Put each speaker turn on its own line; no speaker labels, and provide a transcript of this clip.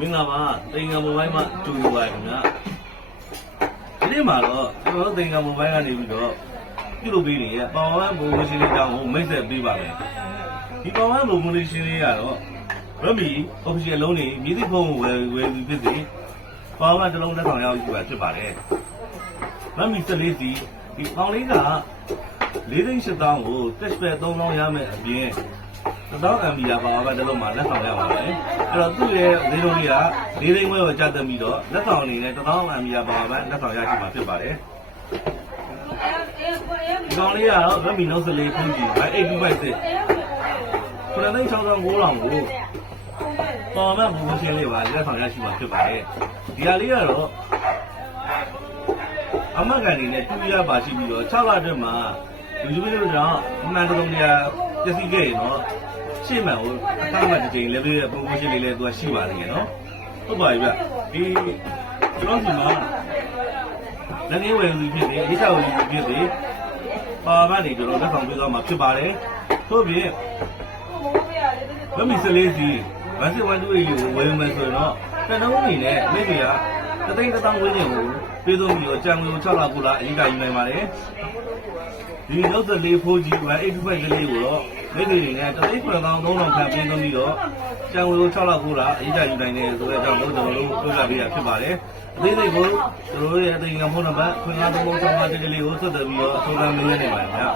မင်္ဂလာပါတင်ငါမိုဘိုင်းမှာတူယူပါခင်ဗျာဒီနေ့မှာတော့ကျွန်တော်တို့တင်ငါမိုဘိုင်းကနေပြီးတော့ပြုလုပ်ပေးနေတဲ့ပေါဝမ်ဘိုမိုရှင်လေးတောင်းကိုမိတ်ဆက်ပေးပါမယ်ဒီပေါဝမ်ဘိုမိုရှင်လေးကတော့ရမီ official လုံးနေမြည်သည့်ဖုန်းကိုဝယ်ဝယ်ပြီးဖြစ်စီပေါဝမ်တစ်လုံးလက်ဆောင်ရအောင်ယူပါဖြစ်ပါတယ်ရမီ14စီဒီပေါင်လေးက၄သိန်း၈တောင်းကို test pad 3လောင်းရမယ်အပြင် သောင်း MB ပါပါတလုံးမှာလက်ဆောင်ရပါတယ်။အဲ့တော့သူ့ရဲ့ဈေးနှုန်းကြီးက၄သိန်းခွဲကိုကျတက်ပြီးတော့လက်ဆောင်အနေနဲ့သောင်း MB ပါပါလက်ဆောင်ရရှိမှာဖြစ်ပါတယ်။ဒီကောင်လေးကတော့ Redmi Note 14 5G 825စစ်ခုနသိန်း6900ကိုပေါ်မဲ့ဘူရှင်းလေးပါလက်ဆောင်ရရှိမှာဖြစ်ပါတယ်။ဒီဟာလေးကတော့အမတ်ကန်နေနဲ့တူရပါရှိပြီးတော့6လအတွင်းမှာလူကြီးမျိုးတို့ကြောင့်အမှန်တကယ်တရားပျက်စီးခဲ့ရင်တော့ ရှေ့မှန်ကိုအကောင့်မှတစ်ချိန် level ရဲ့ promotion လေးလည်းသူကရှိပါသေးတယ်နော်ဟုတ်ပါပြီဗျဒီကျွန်တော်ဒီမှာလက်ငင်းဝယ်လူဖြစ်နေအိချဝယ်လူဖြစ်နေပါပါနေကျွန်တော်လက်ဆောင်ပေးသွားမှာဖြစ်ပါတယ်သို့ပြင်မမီစလေးစီဗန်စီဝန်တူရေးကိုဝယ်မယ်ဆိုရင်တော့တနုံးအနေနဲ့မိတ်တွေက တသိန်းတစ်သောင်းဝင်းနေကိုပေးသုံးပြီးတော့ကြံငွေကို6လ9လအရင်ကယူနိုင်ပါတယ်ဒီနောက်သက်လေး 4G 185ကလေးကိုတော့မိတ်တွေနဲ့တသိန်း9000 3000ခန့်ပေးသုံးပြီးတော့ကြံငွေကို6လ9လအရင်ကယူနိုင်တယ်ဆိုတဲ့အကြောင်းကိုကျွန်တော်တို့ပြောပြပေးရဖြစ်ပါတယ်အသေးစိတ်ကိုကျွန်တော်တို့ရဲ့အသိဉာဏ်ဖုန်းနံပါတ်ခွင့်အားသုံးဆောင်ပါတဲ့ကလေးကိုဆက်သွယ်ပြီးတော့အထောက်အပံ့ပေးနေပါတယ်ခင်ဗျာ